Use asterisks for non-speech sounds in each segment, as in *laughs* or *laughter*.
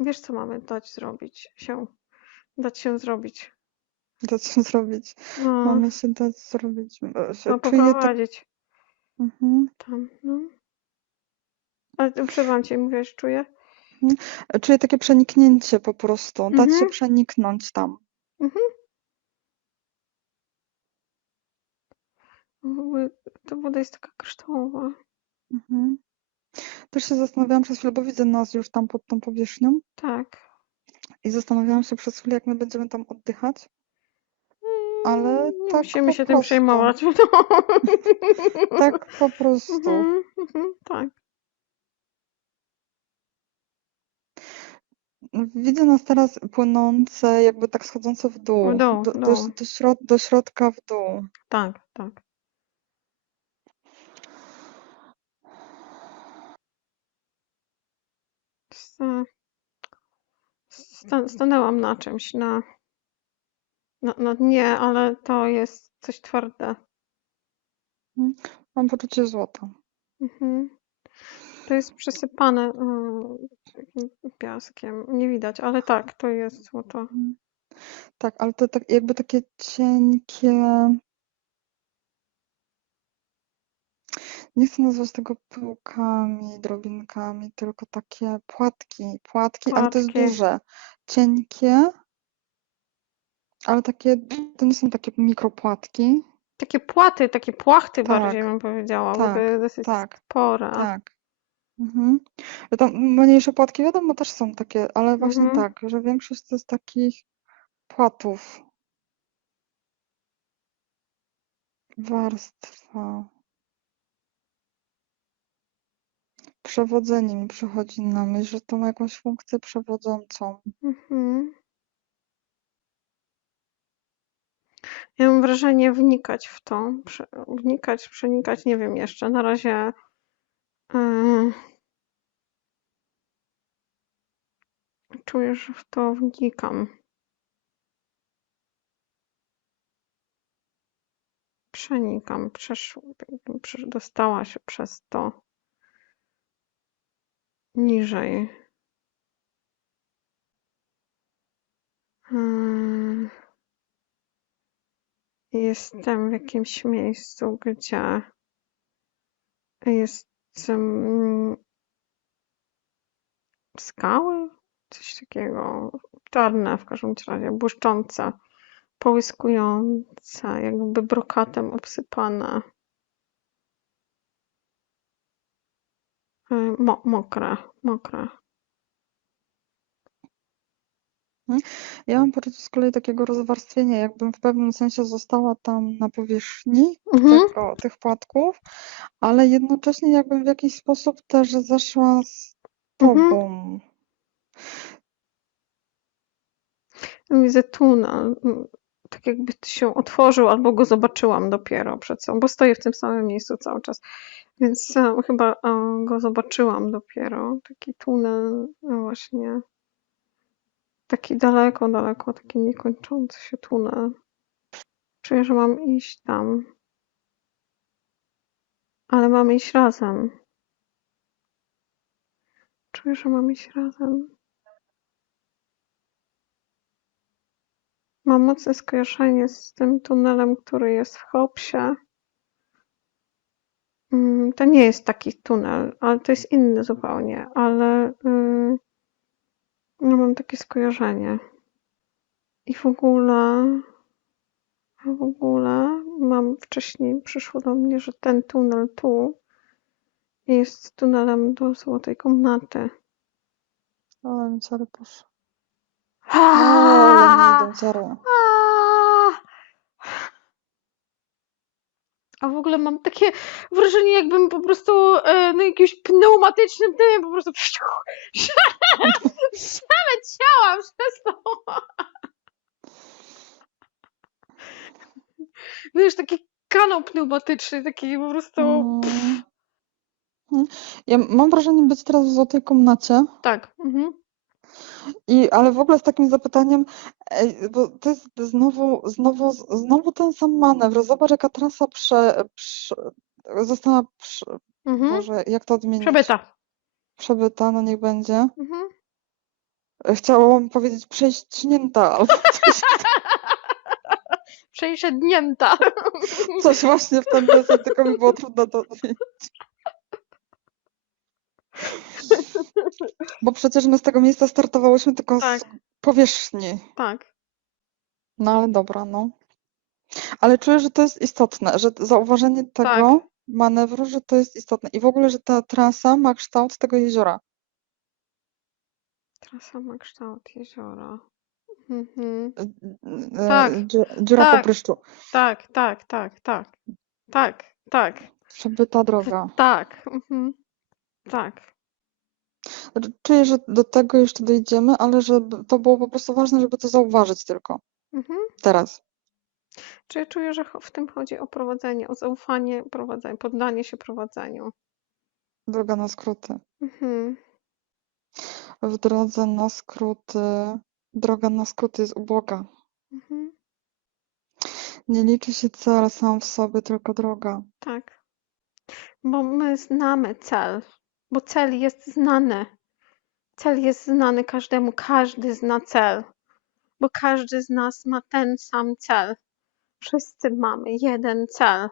wiesz, co mamy dać zrobić się. Dać się zrobić. Dać się zrobić. No, Mamy się dać zrobić. E, się no poprowadzić Mhm. tam, no. Ale przerwam cię, mówisz, czuję? E, Czuję takie przeniknięcie po prostu. Dać się Mhm. przeniknąć tam. Mhm. Ta woda jest taka kryształowa. Mhm. Też się zastanawiałam przez chwilę, bo widzę nas już tam pod tą powierzchnią Tak. i zastanawiałam się przez chwilę, jak my będziemy tam oddychać. Ale Mm, tak musimy po się tym prostu. przejmować. No. *laughs* Tak po prostu. Mhm, mhm, tak. Widzę nas teraz płynące, jakby tak schodzące w dół. W dół, Do, do, dół. do, środ do środka w dół. Tak, tak. Stanęłam na czymś, na, na, na dnie, ale to jest coś twarde. Mhm. Mam poczucie złota. Mhm. To jest przesypane takim piaskiem. Nie widać, ale tak, to jest złoto. Mhm. Tak, ale to tak jakby takie cienkie. Nie chcę nazwać tego pyłkami, drobinkami, tylko takie płatki, płatki, ale to jest Płatki. duże, cienkie, ale takie, to nie są takie mikropłatki. Takie płaty, takie płachty Tak, bardziej bym powiedziała, bo tak, to jest dosyć tak, spore. tak. Mhm. Tam mniejsze płatki, wiadomo, też są takie, ale właśnie Mhm. tak, że większość to jest takich płatów. Warstwa. Przewodzenie mi przychodzi na myśl, że to ma jakąś funkcję przewodzącą. Mhm. Ja mam wrażenie wnikać w to, prze, wnikać, przenikać, nie wiem jeszcze. Na razie yy, czuję, że w to wnikam. Przenikam, przesz, dostała się przez to niżej. Yy, jestem w jakimś miejscu, gdzie jest mm, skały, coś takiego, czarne w każdym razie, błyszczące, połyskujące, jakby brokatem obsypane, mo mokre, mokre. Ja mam poczucie z kolei takiego rozwarstwienia, jakbym w pewnym sensie została tam na powierzchni Mhm. tego, tych płatków, ale jednocześnie jakbym w jakiś sposób też zeszła z Mhm. tobą. Widzę tunel, mm, tak jakby się otworzył, albo go zobaczyłam dopiero przed sobą, bo stoję w tym samym miejscu cały czas, więc e, chyba e, go zobaczyłam dopiero. Taki tunel no właśnie, taki daleko, daleko, taki niekończący się tunel. Czuję, że mam iść tam, ale mamy iść razem. Czuję, że mamy iść razem. Mam mocne skojarzenie z tym tunelem, który jest w Cheopsie. Mm, To nie jest taki tunel, ale to jest inny zupełnie, ale yy, no mam takie skojarzenie. I w ogóle, w ogóle mam wcześniej przyszło do mnie, że ten tunel tu jest tunelem do złotej komnaty. Ale mi cary poszły. Ale mi idą cary. A w ogóle mam takie wrażenie, jakbym po prostu e, na jakimś pneumatycznym tym po prostu *laughs* przeleciałam przez to. Wiesz, taki kanał pneumatyczny, taki po prostu. Mm. Mm. Ja mam wrażenie być teraz w złotej komnacie, Tak. Mhm. I, ale w ogóle z takim zapytaniem, bo to jest znowu, znowu, znowu ten sam manewr. Zobacz, jaka trasa prze, prze, została, prze, Mhm. Boże, jak to odmienić? Przebyta. Przebyta, no niech będzie. Mhm. Chciałam powiedzieć prześnięta albo coś, *laughs* Przejrzednięta. *laughs* coś właśnie w ten deseń, tylko mi było trudno to powiedzieć. Bo przecież my z tego miejsca startowałyśmy tylko Tak, z powierzchni. tak. No ale dobra, no. Ale czuję, że to jest istotne, że zauważenie Tak. tego manewru, że to jest istotne. I w ogóle, że ta trasa ma kształt tego jeziora. Trasa ma kształt jeziora. Mhm. E, Tak, dzi- Dziura po tak. pryszczu. Tak, tak, tak, tak. Tak, tak. Przebyta droga. Tak. Mhm. Tak. Czuję, że do tego jeszcze dojdziemy, ale żeby to było po prostu ważne, żeby to zauważyć tylko Mhm. teraz. Czy ja czuję, że w tym chodzi o prowadzenie, o zaufanie prowadzeniu, poddanie się prowadzeniu. Droga na skróty. Mhm. W drodze na skróty, droga na skróty jest uboga. Mhm. Nie liczy się cel sam w sobie, tylko droga. Tak. Bo my znamy cel, bo cel jest znany. Cel jest znany każdemu, każdy zna cel, bo każdy z nas ma ten sam cel. Wszyscy mamy jeden cel.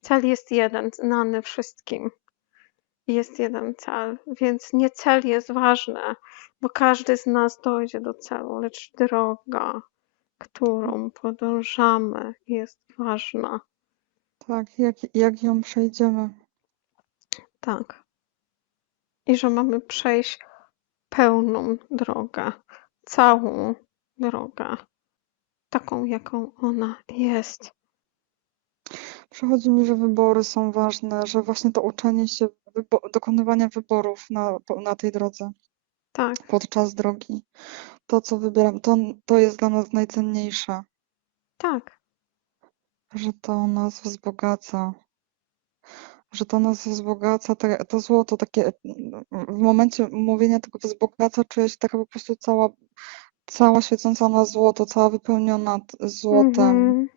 Cel jest jeden, znany wszystkim. Jest jeden cel, więc nie cel jest ważny, bo każdy z nas dojdzie do celu, lecz droga, którą podążamy, jest ważna. Tak, jak, jak ją przejdziemy. Tak. I że mamy przejść pełną drogę, całą drogę, taką, jaką ona jest. Przychodzi mi, że wybory są ważne, że właśnie to uczenie się wybo- dokonywania wyborów na, na tej drodze, Tak, podczas drogi. To, co wybieram, to, to jest dla nas najcenniejsze, tak, że to nas wzbogaca, że to nas wzbogaca, to złoto takie, w momencie mówienia tego wzbogaca czuję się taka po prostu cała, cała świecąca na złoto, cała wypełniona złotem. Mhm.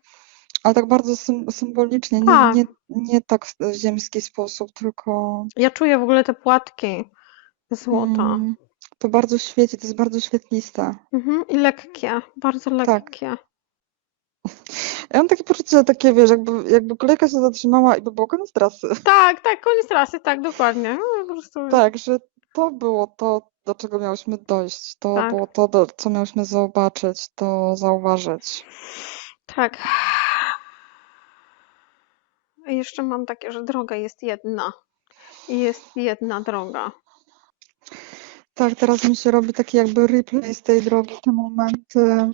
Ale tak bardzo sym, symbolicznie, nie, Tak. nie, nie tak w ziemski sposób, tylko Ja czuję w ogóle te płatki złota. mm, to bardzo świeci, to jest bardzo świetliste. Mhm. I lekkie, bardzo Tak. Ja mam takie poczucie, że takie, wiesz, jakby, jakby kolejka się zatrzymała i by było koniec trasy. Tak, tak, koniec trasy, tak, dokładnie. No, po prostu. Tak, że to było to, do czego miałyśmy dojść. To Tak. było to, do, co miałyśmy zobaczyć, to zauważyć. Tak. I jeszcze mam takie, że droga jest jedna. Jest jedna droga. Tak, teraz mi się robi taki jakby replay z tej drogi, te momenty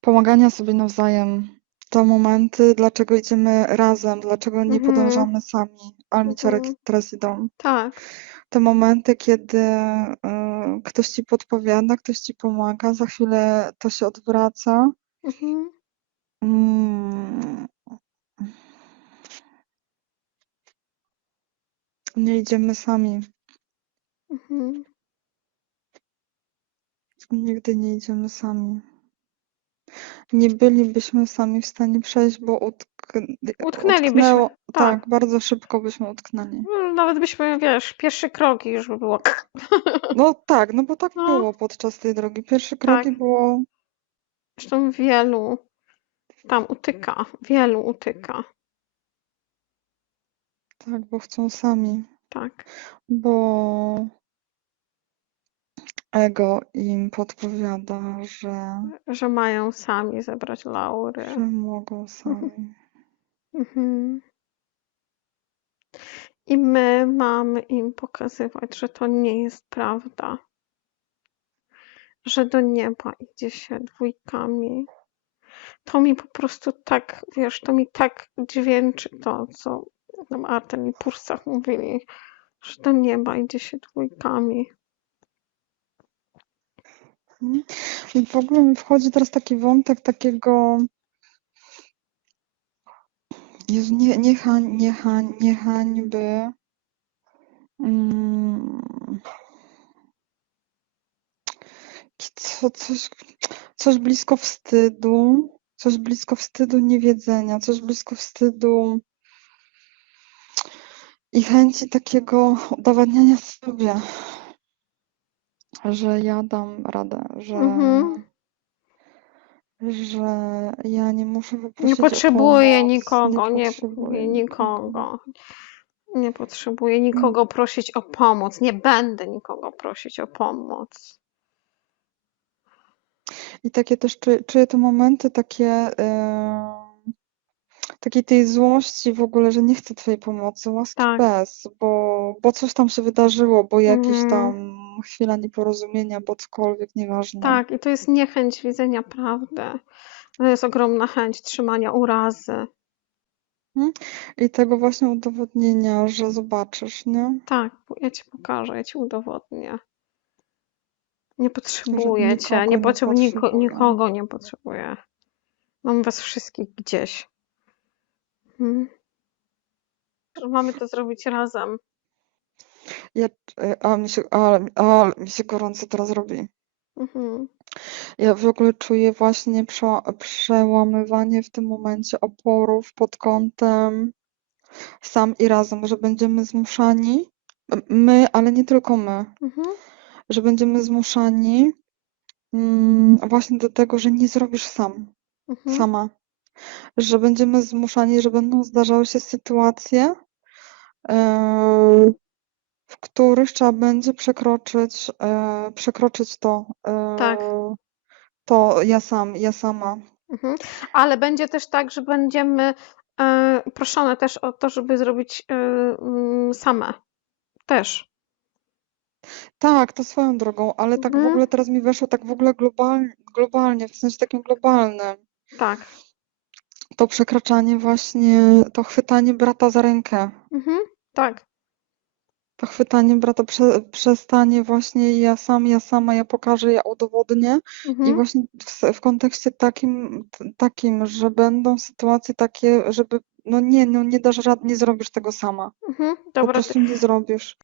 pomagania sobie nawzajem. Te momenty, dlaczego idziemy razem, dlaczego nie Mhm. podążamy sami. Almi ciarek Mhm. teraz idą. Tak, Te momenty, kiedy y, ktoś ci podpowiada, ktoś ci pomaga, za chwilę to się odwraca. mhm. Mm. Nie idziemy sami. Mhm. Nigdy nie idziemy sami. Nie bylibyśmy sami w stanie przejść, bo utkn... Utknęlibyśmy, utknęło... tak. Tak, bardzo szybko byśmy utknęli. No, Nawet byśmy, wiesz, pierwsze kroki już by było. *laughs* No tak, no bo tak No. było podczas tej drogi. Pierwsze kroki Tak. było Zresztą wielu tam utyka, wielu utyka. tak, bo chcą sami, Tak, bo ego im podpowiada, że, że mają sami zebrać laury. że mogą sami. Mhm. I my mamy im pokazywać, że to nie jest prawda. Że do nieba idzie się dwójkami. To mi po prostu tak, wiesz, to mi tak dźwięczy to, co nam Artem i Pursach mówili, że do nieba idzie się dwójkami. Mhm. W ogóle mi wchodzi teraz taki wątek takiego Jezu, nie, nie, hań, nie, hań, nie hańby. Mm. Co, coś, coś blisko wstydu, coś blisko wstydu niewiedzenia, coś blisko wstydu i chęci takiego udowadniania sobie, że ja dam radę, że, Mhm. że ja nie muszę Nie poprosić o potrzebuję pomoc, nikogo, nie potrzebuję potrzebuję nikogo. Nie potrzebuję nikogo prosić o pomoc. Nie będę nikogo prosić o pomoc. I takie też czuję, czuję te momenty takie, e, takiej tej złości w ogóle, że nie chcę twojej pomocy, łaski Tak. bez, bo, bo coś tam się wydarzyło, bo jakieś Mhm. tam chwila nieporozumienia, bo cokolwiek, nieważne. Tak, i to jest niechęć widzenia prawdy. To jest ogromna chęć trzymania urazy. Mhm. I tego właśnie udowodnienia, że zobaczysz, nie? Tak, ja ci pokażę, ja ci udowodnię. Nie potrzebuję cię, nie nie potrzebuję, niko, potrzebuję. nikogo nie potrzebuję. Mam was wszystkich gdzieś. Mhm. Mamy to zrobić razem. Ja, e, a mi się, a, a mi się gorąco teraz robi. Mhm. Ja w ogóle czuję właśnie prze, przełamywanie w tym momencie oporów pod kątem sam i razem, że będziemy zmuszani, my, ale nie tylko my, Mhm. że będziemy zmuszani mm, właśnie do tego, że nie zrobisz sam, Mhm. sama, że będziemy zmuszani, że będą zdarzały się sytuacje, w których trzeba będzie przekroczyć, e, przekroczyć to, Tak. e, to ja sam, ja sama. Mhm. Ale będzie też tak, że będziemy e, proszone też o to, żeby zrobić e, mm, same. Też. Tak, to swoją drogą, ale tak w Mhm. ogóle teraz mi weszło tak w ogóle globalnie, globalnie, w sensie takim globalnym. Tak. To przekraczanie właśnie, to chwytanie brata za rękę. Mhm. Tak. To chwytanie brata, prze, przestanie właśnie ja sam, ja sama, ja pokażę, ja udowodnię. I Mhm. właśnie w, w kontekście takim, takim, że będą sytuacje takie, żeby no nie, no nie dasz rad, nie zrobisz tego sama. Mhm. Po Dobra, ty, prostu nie zrobisz.